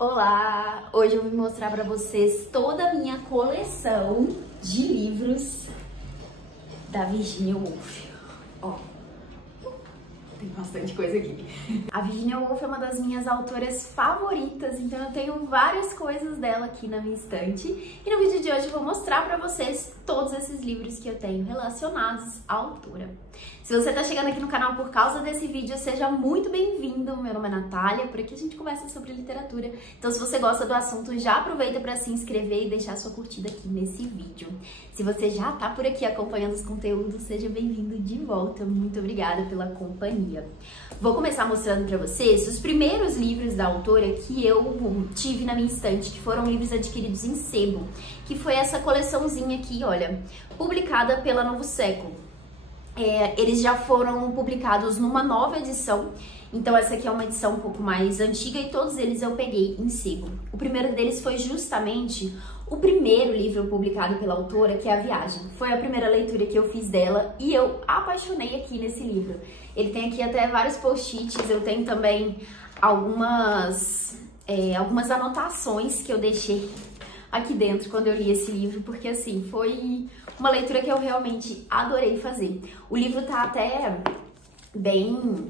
Olá! Hoje eu vim mostrar pra vocês toda a minha coleção de livros da Virginia Woolf. Ó, tem bastante coisa aqui. A Virginia Woolf é uma das minhas autoras favoritas, então eu tenho várias coisas dela aqui na minha estante. E no vídeo de hoje eu vou mostrar pra vocês todos esses livros que eu tenho relacionados à autora. Se você tá chegando aqui no canal por causa desse vídeo, seja muito bem-vindo. Meu nome é Natália, por aqui a gente conversa sobre literatura. Então se você gosta do assunto, já aproveita para se inscrever e deixar sua curtida aqui nesse vídeo. Se você já tá por aqui acompanhando os conteúdos, seja bem-vindo de volta. Muito obrigada pela companhia. Vou começar mostrando para vocês os primeiros livros da autora que eu tive na minha estante, que foram livros adquiridos em sebo, que foi essa coleçãozinha aqui, olha, publicada pela Novo Século. Eles já foram publicados numa nova edição, então essa aqui é uma edição um pouco mais antiga e todos eles eu peguei em sebo. O primeiro deles foi justamente o primeiro livro publicado pela autora, que é A Viagem. Foi a primeira leitura que eu fiz dela e eu apaixonei aqui nesse livro. Ele tem aqui até vários post-its, eu tenho também algumas anotações que eu deixei aqui dentro quando eu li esse livro, porque assim, foi uma leitura que eu realmente adorei fazer. O livro tá até bem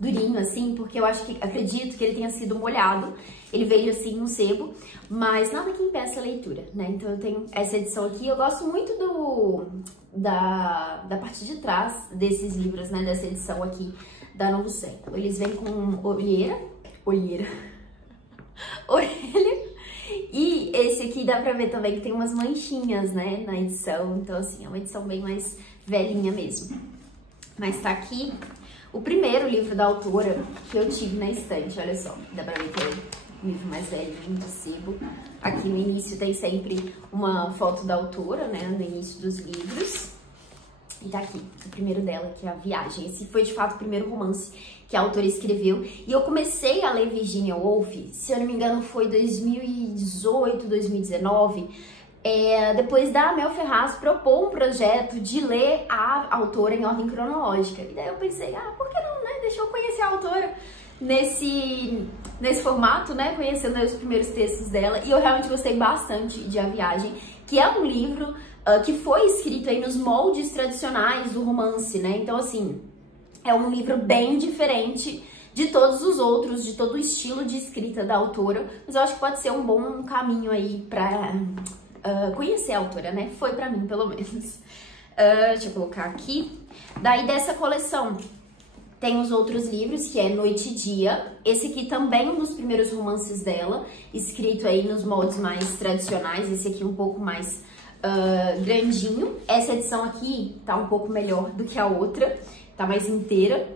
durinho, assim, porque eu acredito que ele tenha sido molhado. Ele veio assim no sebo, mas nada que impeça a leitura, né? Então eu tenho essa edição aqui. Eu gosto muito da parte de trás desses livros, né? Dessa edição aqui da Novo Século. Eles vêm com orelha. E esse aqui dá pra ver também que tem umas manchinhas, né, na edição. Então, assim, é uma edição bem mais velhinha mesmo. Mas tá aqui o primeiro livro da autora que eu tive na estante. Olha só, dá pra ver que é um livro mais velhinho de sebo. Aqui no início tem sempre uma foto da autora, né, no início dos livros. E tá aqui, o primeiro dela, que é A Viagem. Esse foi, de fato, o primeiro romance que a autora escreveu. E eu comecei a ler Virginia Woolf, se eu não me engano, foi 2018, 2019, depois da Mel Ferraz propor um projeto de ler a autora em ordem cronológica. E daí eu pensei, por que não, né? Deixa eu conhecer a autora nesse formato, né? Conhecendo os primeiros textos dela. E eu realmente gostei bastante de A Viagem, que é um livro que foi escrito aí nos moldes tradicionais do romance, né? Então, assim, é um livro bem diferente de todos os outros, de todo o estilo de escrita da autora, mas eu acho que pode ser um bom caminho aí pra conhecer a autora, né? Foi pra mim, pelo menos. Deixa eu colocar aqui. Daí, dessa coleção, tem os outros livros, que é Noite e Dia. Esse aqui também é um dos primeiros romances dela, escrito aí nos moldes mais tradicionais. Esse aqui um pouco mais grandinho. Essa edição aqui tá um pouco melhor do que a outra, tá mais inteira.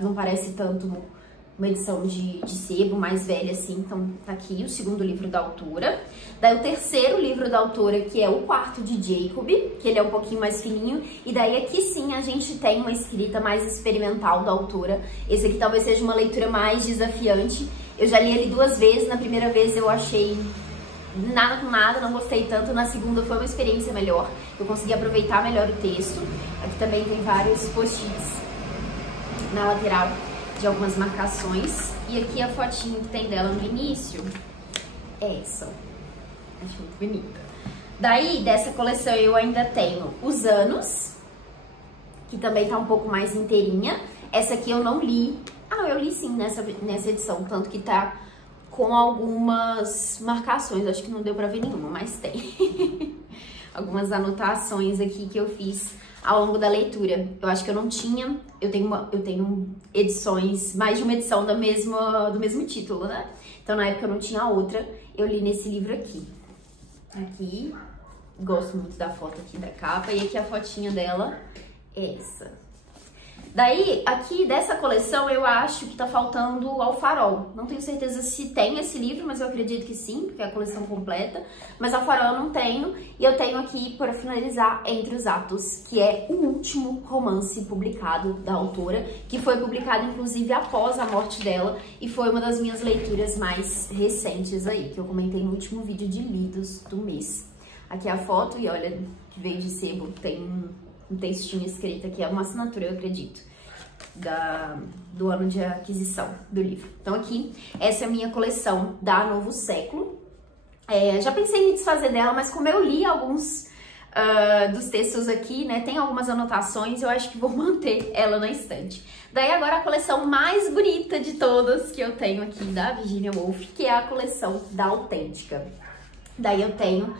Não parece tanto uma edição de sebo, mais velha assim. Então tá aqui o segundo livro da autora. Daí o terceiro livro da autora, que é O Quarto de Jacob, que ele é um pouquinho mais fininho. E daí aqui sim a gente tem uma escrita mais experimental da autora. Esse aqui talvez seja uma leitura mais desafiante. Eu já li ele 2 vezes. Na primeira vez eu achei nada com nada, não gostei tanto. Na segunda foi uma experiência melhor, eu consegui aproveitar melhor o texto. Aqui também tem vários post-its na lateral de algumas marcações. E aqui a fotinha que tem dela no início é essa. Acho muito bonita. Daí, dessa coleção eu ainda tenho Os Anos, que também tá um pouco mais inteirinha. Essa aqui eu não li. Não, eu li sim nessa edição, tanto que tá com algumas marcações, acho que não deu pra ver nenhuma, mas tem. Algumas anotações aqui que eu fiz ao longo da leitura. Eu acho que eu não tinha, eu tenho edições, mais de uma edição do mesmo título, né? Então na época eu não tinha outra, eu li nesse livro aqui. Aqui, gosto muito da foto aqui da capa, e aqui a fotinha dela é essa. Daí, aqui dessa coleção, eu acho que tá faltando Ao Farol. Não tenho certeza se tem esse livro, mas eu acredito que sim, porque é a coleção completa. Mas Ao Farol eu não tenho. E eu tenho aqui, para finalizar, Entre os Atos, que é o último romance publicado da autora, que foi publicado, inclusive, após a morte dela. E foi uma das minhas leituras mais recentes aí, que eu comentei no último vídeo de lidos do mês. Aqui é a foto, e olha, que veio de sebo, tem um textinho escrito aqui, é uma assinatura, eu acredito. do ano de aquisição do livro. Então aqui, essa é a minha coleção da Novo Século. Já pensei em me desfazer dela, mas como eu li alguns dos textos aqui, né, tem algumas anotações, eu acho que vou manter ela na estante. Daí agora a coleção mais bonita de todas que eu tenho aqui da Virginia Woolf, que é a coleção da Autêntica. Daí eu tenho,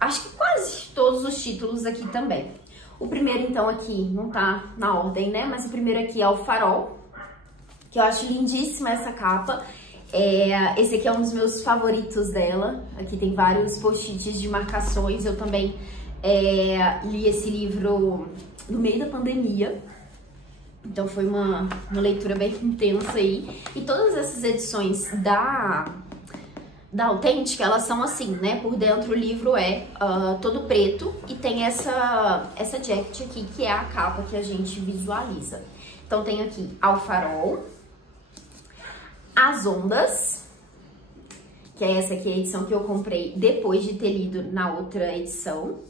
acho que quase todos os títulos aqui também. O primeiro então aqui, não tá na ordem, né, mas o primeiro aqui é o Farol, que eu acho lindíssima essa capa. Esse aqui é um dos meus favoritos dela. Aqui tem vários post-its de marcações. Eu também li esse livro no meio da pandemia, então foi uma leitura bem intensa aí. E todas essas edições da Autêntica, elas são assim, né? Por dentro o livro é todo preto e tem essa jacket aqui, que é a capa que a gente visualiza. Então tem aqui Ao Farol, As Ondas, que é essa aqui, a edição que eu comprei depois de ter lido na outra edição.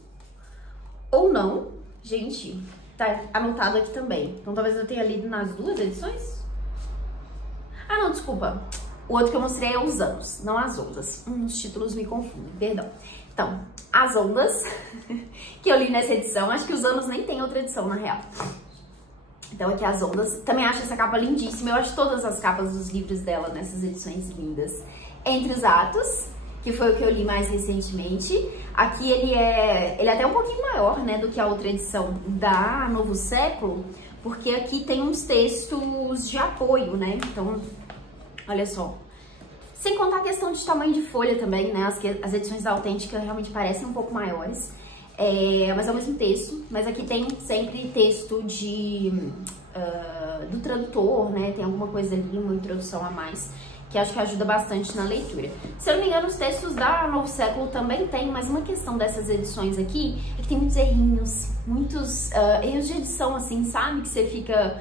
Ou não, gente, tá anotado aqui também. Então talvez eu tenha lido nas duas edições. Ah, não, desculpa. O outro que eu mostrei é Os Anos, não As Ondas. Os títulos me confundem, perdão. Então, As Ondas, que eu li nessa edição. Acho que Os Anos nem tem outra edição, na real. Então aqui As Ondas. Também acho essa capa lindíssima. Eu acho todas as capas dos livros dela nessas edições lindas. Entre os Atos, que foi o que eu li mais recentemente. Aqui ele é até um pouquinho maior, né, do que a outra edição da Novo Século, porque aqui tem uns textos de apoio, né, então, olha só. Sem contar a questão de tamanho de folha também, né, as edições da Autêntica realmente parecem um pouco maiores, mas é o mesmo texto, mas aqui tem sempre texto do tradutor, né, tem alguma coisa ali, uma introdução a mais, que acho que ajuda bastante na leitura. Se eu não me engano, os textos da Novo Século também tem, mas uma questão dessas edições aqui é que tem muitos errinhos, muitos erros de edição, assim, sabe? Que você fica...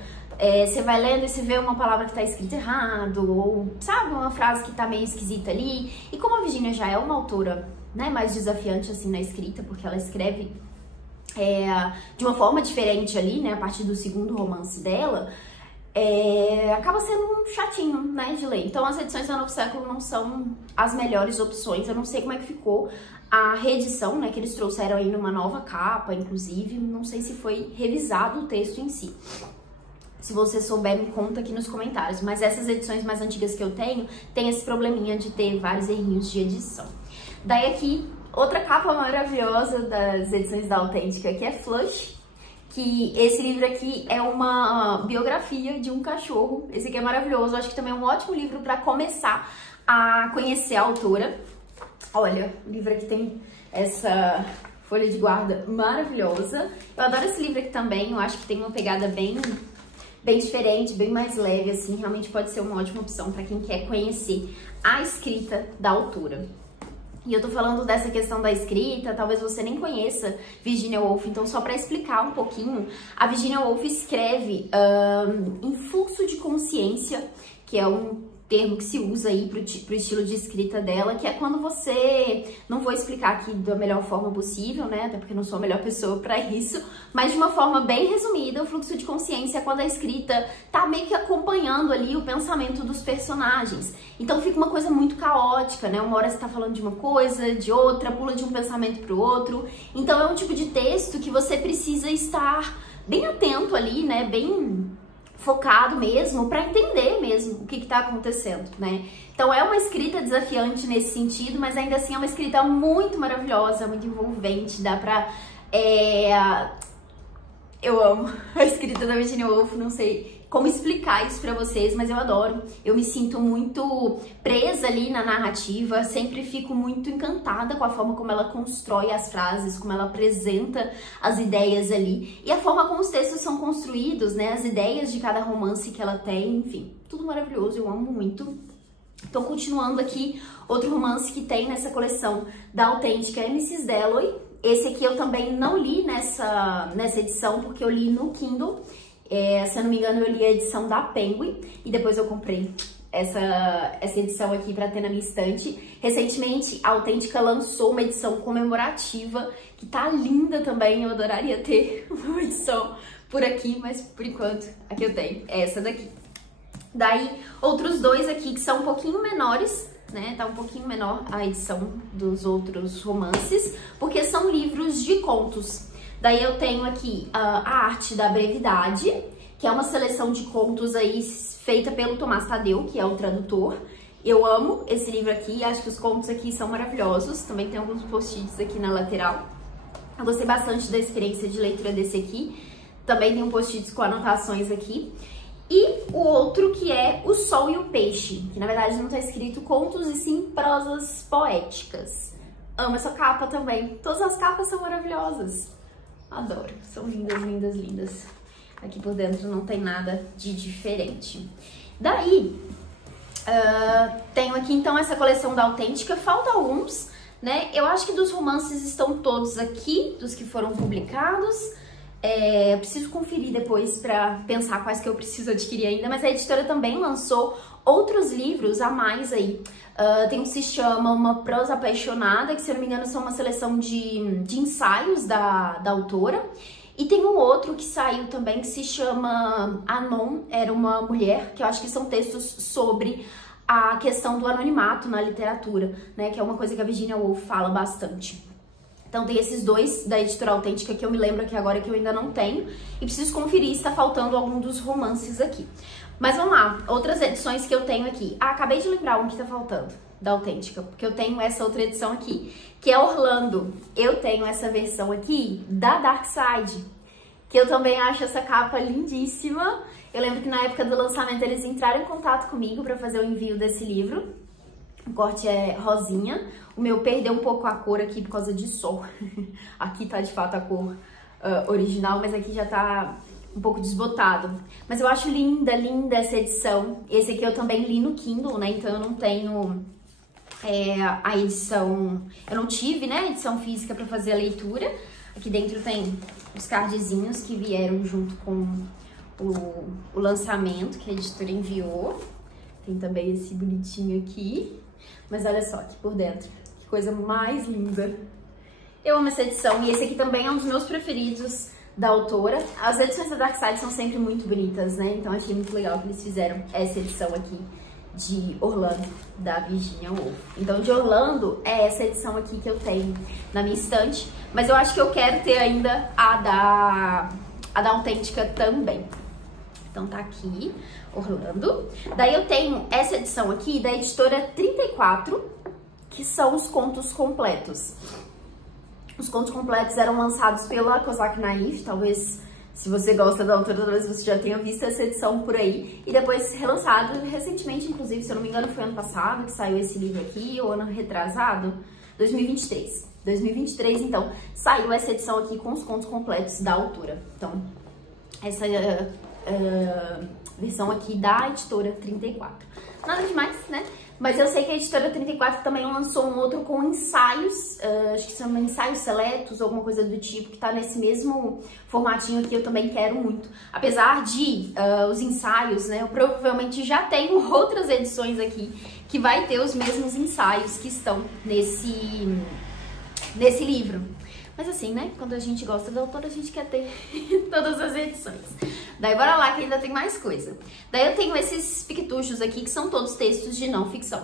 você vai lendo e você vê uma palavra que tá escrita errado, ou, sabe, uma frase que tá meio esquisita ali. E como a Virginia já é uma autora, né, mais desafiante, assim, na escrita, porque ela escreve de uma forma diferente ali, né, a partir do segundo romance dela, acaba sendo um chatinho, né, de ler. Então as edições da Novo Século não são as melhores opções. Eu não sei como é que ficou a reedição, né, que eles trouxeram aí numa nova capa, inclusive. Não sei se foi revisado o texto em si. Se você souber, me conta aqui nos comentários. Mas essas edições mais antigas que eu tenho, tem esse probleminha de ter vários errinhos de edição. Daí aqui, outra capa maravilhosa das edições da Autêntica, que é Flush. Que esse livro aqui é uma biografia de um cachorro. Esse aqui é maravilhoso, eu acho que também é um ótimo livro para começar a conhecer a autora. Olha, o livro aqui tem essa folha de guarda maravilhosa. Eu adoro esse livro aqui também, eu acho que tem uma pegada bem diferente, bem mais leve, assim. Realmente pode ser uma ótima opção para quem quer conhecer a escrita da autora. E eu tô falando dessa questão da escrita, talvez você nem conheça Virginia Woolf, então só para explicar um pouquinho, a Virginia Woolf escreve em fluxo de consciência, que é um termo que se usa aí pro estilo de escrita dela, que é quando você, não vou explicar aqui da melhor forma possível, né, até porque eu não sou a melhor pessoa para isso, mas de uma forma bem resumida, o fluxo de consciência é quando a escrita tá meio que acompanhando ali o pensamento dos personagens. Então fica uma coisa muito caótica, né, uma hora você tá falando de uma coisa, de outra, pula de um pensamento pro outro. Então é um tipo de texto que você precisa estar bem atento ali, né, bem focado mesmo, para entender mesmo o que tá acontecendo, né? Então é uma escrita desafiante nesse sentido, mas ainda assim é uma escrita muito maravilhosa, muito envolvente, dá pra... Eu amo a escrita da Virginia Woolf, não sei como explicar isso pra vocês, mas eu adoro. Eu me sinto muito presa ali na narrativa, sempre fico muito encantada com a forma como ela constrói as frases, como ela apresenta as ideias ali, e a forma como os textos são construídos, né, as ideias de cada romance que ela tem, enfim, tudo maravilhoso, eu amo muito. Então, continuando aqui, outro romance que tem nessa coleção da Autêntica é Mrs. Dalloway. Esse aqui eu também não li nessa edição, porque eu li no Kindle. Se eu não me engano, eu li a edição da Penguin e depois eu comprei essa edição aqui pra ter na minha estante. Recentemente, a Autêntica lançou uma edição comemorativa que tá linda também. Eu adoraria ter uma edição por aqui, mas por enquanto a que eu tenho é essa daqui. Daí, outros dois aqui que são um pouquinho menores, né? Tá um pouquinho menor a edição dos outros romances, porque são livros de contos. Daí eu tenho aqui a Arte da Brevidade, que é uma seleção de contos aí feita pelo Tomás Tadeu, que é o tradutor. Eu amo esse livro aqui, acho que os contos aqui são maravilhosos. Também tem alguns post-its aqui na lateral. Eu gostei bastante da experiência de leitura desse aqui. Também tem um post-its com anotações aqui. E o outro que é O Sol e o Peixe, que na verdade não tá escrito contos e sim prosas poéticas. Amo essa capa também. Todas as capas são maravilhosas. Adoro. São lindas, lindas, lindas. Aqui por dentro não tem nada de diferente. Daí, tenho aqui então essa coleção da Autêntica. Falta alguns, né? Eu acho que dos romances estão todos aqui, dos que foram publicados. Eu preciso conferir depois pra pensar quais que eu preciso adquirir ainda, mas a editora também lançou outros livros a mais aí. Tem um que se chama Uma Prosa Apaixonada, que se eu não me engano são uma seleção de ensaios da autora. E tem um outro que saiu também que se chama Anon, Era uma Mulher, que eu acho que são textos sobre a questão do anonimato na literatura, né? Que é uma coisa que a Virginia Woolf fala bastante. Então tem esses dois da editora Autêntica que eu me lembro aqui agora que eu ainda não tenho. E preciso conferir se tá faltando algum dos romances aqui. Mas vamos lá, outras edições que eu tenho aqui. Acabei de lembrar um que tá faltando, da Autêntica, porque eu tenho essa outra edição aqui, que é Orlando. Eu tenho essa versão aqui da Dark Side, que eu também acho essa capa lindíssima. Eu lembro que na época do lançamento eles entraram em contato comigo para fazer o envio desse livro. O corte é rosinha. O meu perdeu um pouco a cor aqui por causa de sol. Aqui tá de fato a cor original, mas aqui já tá um pouco desbotado. Mas eu acho linda, linda essa edição. Esse aqui eu também li no Kindle, né? Então eu não tenho a edição... Eu não tive, né, a edição física pra fazer a leitura. Aqui dentro tem os cardzinhos que vieram junto com o lançamento que a editora enviou. Tem também esse bonitinho aqui. Mas olha só aqui por dentro. Que coisa mais linda. Eu amo essa edição. E esse aqui também é um dos meus preferidos da autora. As edições da Dark Side são sempre muito bonitas, né? Então achei muito legal que eles fizeram essa edição aqui de Orlando, da Virginia Woolf. Então de Orlando é essa edição aqui que eu tenho na minha estante. Mas eu acho que eu quero ter ainda a da Autêntica também. Então tá aqui, Orlando. Daí eu tenho essa edição aqui da editora 34, que são os contos completos. Os contos completos eram lançados pela Kozak Naif, talvez, se você gosta da autora, talvez você já tenha visto essa edição por aí. E depois relançado recentemente, inclusive, se eu não me engano, foi ano passado que saiu esse livro aqui, ou ano retrasado, 2023. 2023, então, saiu essa edição aqui com os contos completos da autora. Então, essa versão aqui da editora 34. Nada demais, né? Mas eu sei que a editora 34 também lançou um outro com ensaios, acho que são ensaios seletos, alguma coisa do tipo, que tá nesse mesmo formatinho aqui, eu também quero muito. Apesar de os ensaios, né, eu provavelmente já tenho outras edições aqui que vai ter os mesmos ensaios que estão nesse livro. Mas assim, né, quando a gente gosta da autora, a gente quer ter todas as edições. Daí bora lá que ainda tem mais coisa. Daí eu tenho esses piquetuchos aqui que são todos textos de não ficção.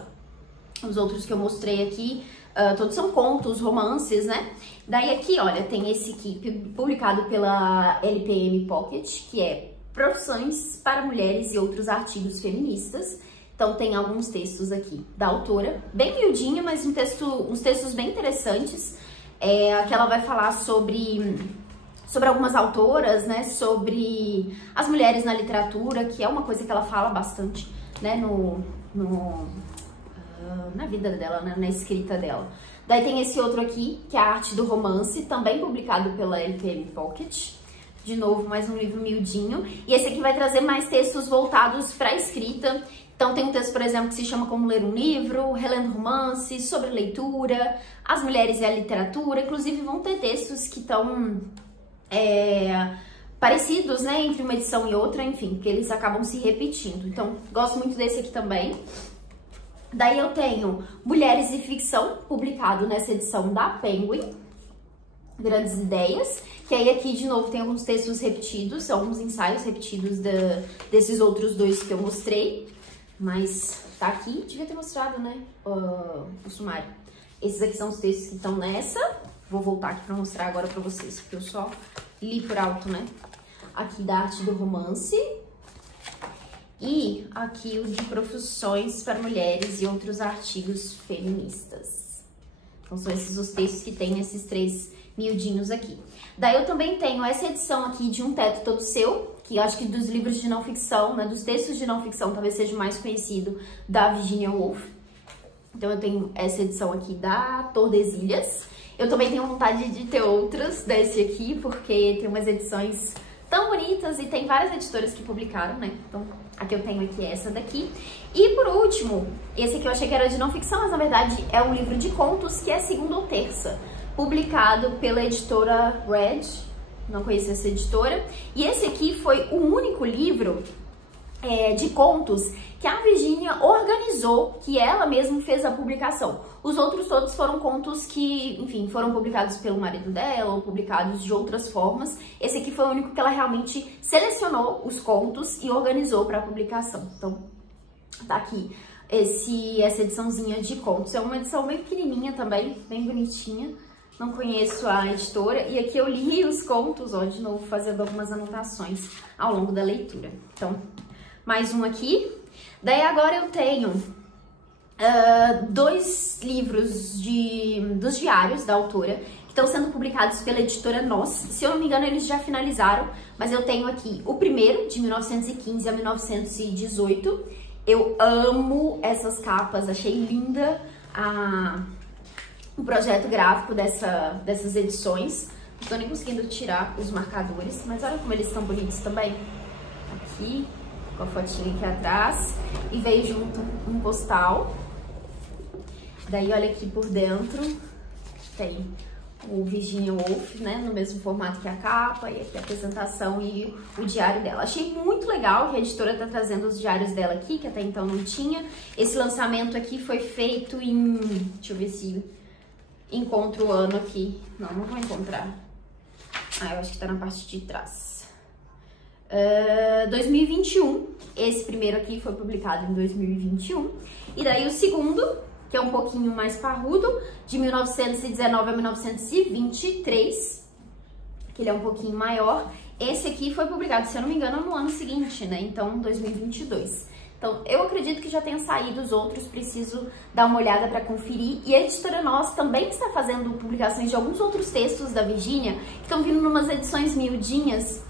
Os outros que eu mostrei aqui, todos são contos, romances, né? Daí aqui, olha, tem esse aqui publicado pela LPM Pocket, que é Profissões para Mulheres e Outros Artigos Feministas. Então tem alguns textos aqui da autora, bem miudinho, mas uns textos bem interessantes. Que ela vai falar sobre algumas autoras, né, sobre as mulheres na literatura, que é uma coisa que ela fala bastante, né, na vida dela, né, na escrita dela. Daí tem esse outro aqui, que é a Arte do Romance, também publicado pela LPM Pocket. De novo, mais um livro miudinho. E esse aqui vai trazer mais textos voltados para a escrita. Então tem um texto, por exemplo, que se chama Como Ler um Livro, Relendo Romance, sobre leitura, as mulheres e a literatura. Inclusive vão ter textos que estão parecidos, né, entre uma edição e outra, enfim, porque eles acabam se repetindo. Então, gosto muito desse aqui também. Daí eu tenho Mulheres e Ficção, publicado nessa edição da Penguin. Grandes Ideias, que aí aqui de novo tem alguns textos repetidos, alguns ensaios repetidos desses outros dois que eu mostrei, mas tá aqui, devia ter mostrado, né, o sumário. Esses aqui são os textos que estão nessa, vou voltar aqui pra mostrar agora pra vocês, porque eu só li por alto, né. Aqui da Arte do Romance e aqui o de Profissões para Mulheres e Outros Artigos Feministas. Então são esses os textos que tem esses 3 miudinhos aqui. Daí eu também tenho essa edição aqui de Um Teto Todo Seu, que eu acho que dos livros de não ficção, né, dos textos de não ficção, talvez seja o mais conhecido, da Virginia Woolf. Então eu tenho essa edição aqui da Tordesilhas. Eu também tenho vontade de ter outras desse aqui, porque tem umas edições tão bonitas e tem várias editoras que publicaram, né? Então a que eu tenho aqui é essa daqui. E por último, esse aqui eu achei que era de não ficção, mas na verdade é um livro de contos que é Segunda ou Terça, publicado pela editora Red, não conheço essa editora, e esse aqui foi o único livro de contos que a Virginia organizou, que ela mesma fez a publicação. Os outros todos foram contos que, enfim, foram publicados pelo marido dela ou publicados de outras formas. Esse aqui foi o único que ela realmente selecionou os contos e organizou para a publicação. Então, tá aqui essa ediçãozinha de contos. É uma edição bem pequenininha também, bem bonitinha. Não conheço a editora, e aqui eu li os contos, ó, de novo, fazendo algumas anotações ao longo da leitura. Então, mais um aqui. Daí agora eu tenho 2 livros dos diários da autora, que estão sendo publicados pela editora Nós. Se eu não me engano, eles já finalizaram, mas eu tenho aqui o primeiro, de 1915 a 1918. Eu amo essas capas, achei linda o projeto gráfico dessas edições. Não tô nem conseguindo tirar os marcadores, mas olha como eles estão bonitos também. Aqui, com a fotinha aqui atrás. E veio junto um postal. Daí olha aqui por dentro, tem o Virginia Woolf, né, no mesmo formato que a capa, e aqui a apresentação e o diário dela. Achei muito legal que a editora tá trazendo os diários dela aqui, que até então não tinha. Esse lançamento aqui foi feito em... deixa eu ver se encontro o ano aqui. Não vou encontrar. Eu acho que tá na parte de trás. 2021. Esse primeiro aqui foi publicado em 2021. E daí o segundo, que é um pouquinho mais parrudo, de 1919 a 1923, que ele é um pouquinho maior. Esse aqui foi publicado, se eu não me engano, no ano seguinte, né? Então, 2022. Então, eu acredito que já tenham saído os outros, preciso dar uma olhada para conferir. E a editora Nós também está fazendo publicações de alguns outros textos da Virginia, que estão vindo em umas edições miudinhas.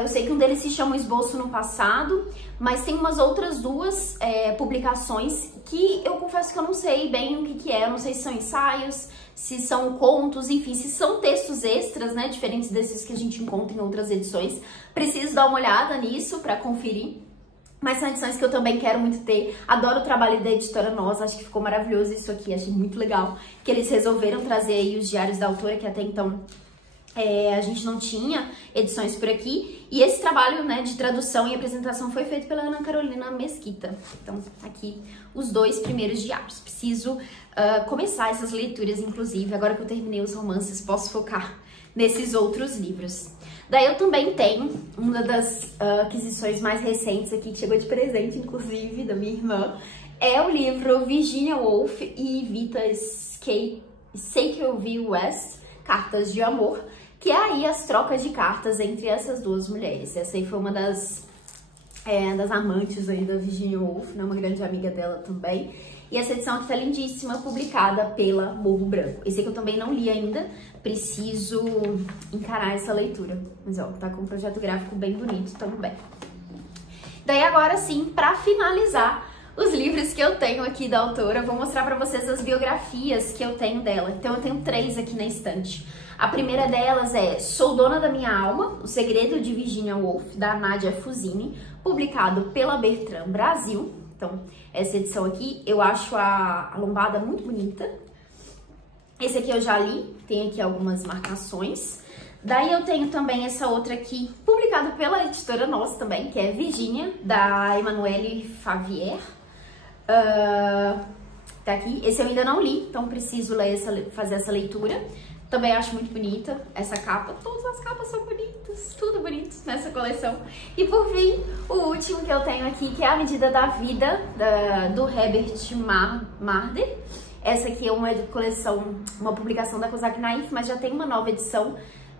Eu sei que um deles se chama Esboço no Passado, mas tem umas outras 2 publicações que eu confesso que eu não sei bem o que é. Eu não sei se são ensaios, se são contos, enfim, se são textos extras, né, diferentes desses que a gente encontra em outras edições. Preciso dar uma olhada nisso para conferir. Mas são edições que eu também quero muito ter. Adoro o trabalho da editora Nós, acho que ficou maravilhoso isso aqui, achei muito legal que eles resolveram trazer aí os diários da autora, que até então a gente não tinha edições por aqui. E esse trabalho, né, de tradução e apresentação foi feito pela Ana Carolina Mesquita. Então, aqui os 2 primeiros diários. Preciso começar essas leituras, inclusive, agora que eu terminei os romances, posso focar nesses outros livros. Daí eu também tenho uma das aquisições mais recentes aqui, que chegou de presente, inclusive, da minha irmã. É o livro Virginia Woolf e Vita Sackville West, Cartas de Amor, que é aí as trocas de cartas entre essas 2 mulheres. Essa aí foi uma das amantes aí da Virginia Woolf, né, uma grande amiga dela também. E essa edição aqui tá lindíssima, publicada pela Morro Branco. Esse aqui eu também não li ainda, preciso encarar essa leitura. Mas ó, tá com um projeto gráfico bem bonito também. Daí agora sim, pra finalizar os livros que eu tenho aqui da autora, vou mostrar pra vocês as biografias que eu tenho dela. Então eu tenho 3 aqui na estante. A primeira delas é Sou Dona da Minha Alma, O Segredo de Virginia Woolf, da Nádia Fusini, publicado pela Bertrand Brasil. Então, essa edição aqui, eu acho a lombada muito bonita. Esse aqui eu já li, tem aqui algumas marcações. Daí eu tenho também essa outra aqui, publicada pela editora Nós também, que é Virginia, da Emmanuelle Favier. Tá aqui, esse eu ainda não li, então preciso ler fazer essa leitura. Também acho muito bonita essa capa. Todas as capas são bonitas, tudo bonito nessa coleção. E por fim, o último que eu tenho aqui, que é A Medida da Vida, do Herbert Marder. Essa aqui é uma coleção, uma publicação da Kozak Naif, mas já tem uma nova edição.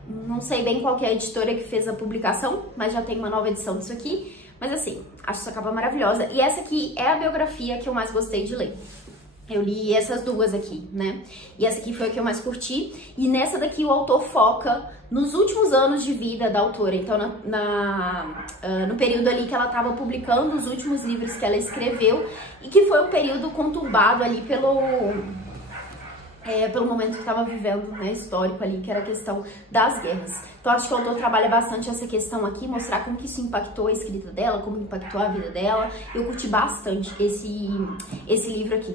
Não sei bem qual que é a editora que fez a publicação, mas já tem uma nova edição disso aqui. Mas assim, acho essa capa maravilhosa. E essa aqui é a biografia que eu mais gostei de ler. Eu li essas duas aqui, né? E essa aqui foi a que eu mais curti. E nessa daqui o autor foca nos últimos anos de vida da autora. Então, no período ali que ela estava publicando os últimos livros que ela escreveu. E que foi um período conturbado ali pelo momento que estava vivendo, né, histórico ali, que era a questão das guerras. Então, acho que o autor trabalha bastante essa questão aqui, mostrar como que isso impactou a escrita dela, como impactou a vida dela. Eu curti bastante esse livro aqui.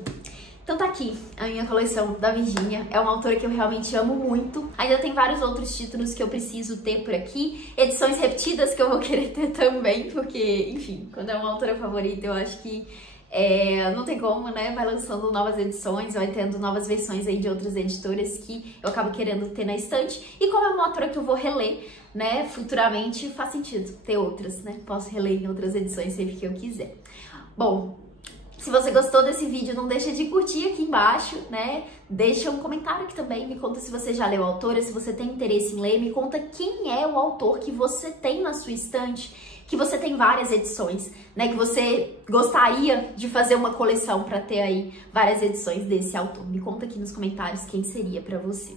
Então tá aqui a minha coleção da Virginia, é uma autora que eu realmente amo muito. Ainda tem vários outros títulos que eu preciso ter por aqui, edições repetidas que eu vou querer ter também, porque, enfim, quando é uma autora favorita eu acho que não tem como, né? Vai lançando novas edições, vai tendo novas versões aí de outras editoras que eu acabo querendo ter na estante. E como é uma autora que eu vou reler, né, futuramente, faz sentido ter outras, né? Posso reler em outras edições sempre que eu quiser. Bom, se você gostou desse vídeo, não deixa de curtir aqui embaixo, né? Deixa um comentário aqui também, me conta se você já leu a autora, se você tem interesse em ler, me conta quem é o autor que você tem na sua estante, que você tem várias edições, né? Que você gostaria de fazer uma coleção para ter aí várias edições desse autor. Me conta aqui nos comentários quem seria para você.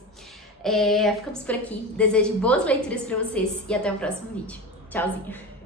Ficamos por aqui, desejo boas leituras para vocês e até o próximo vídeo. Tchauzinho!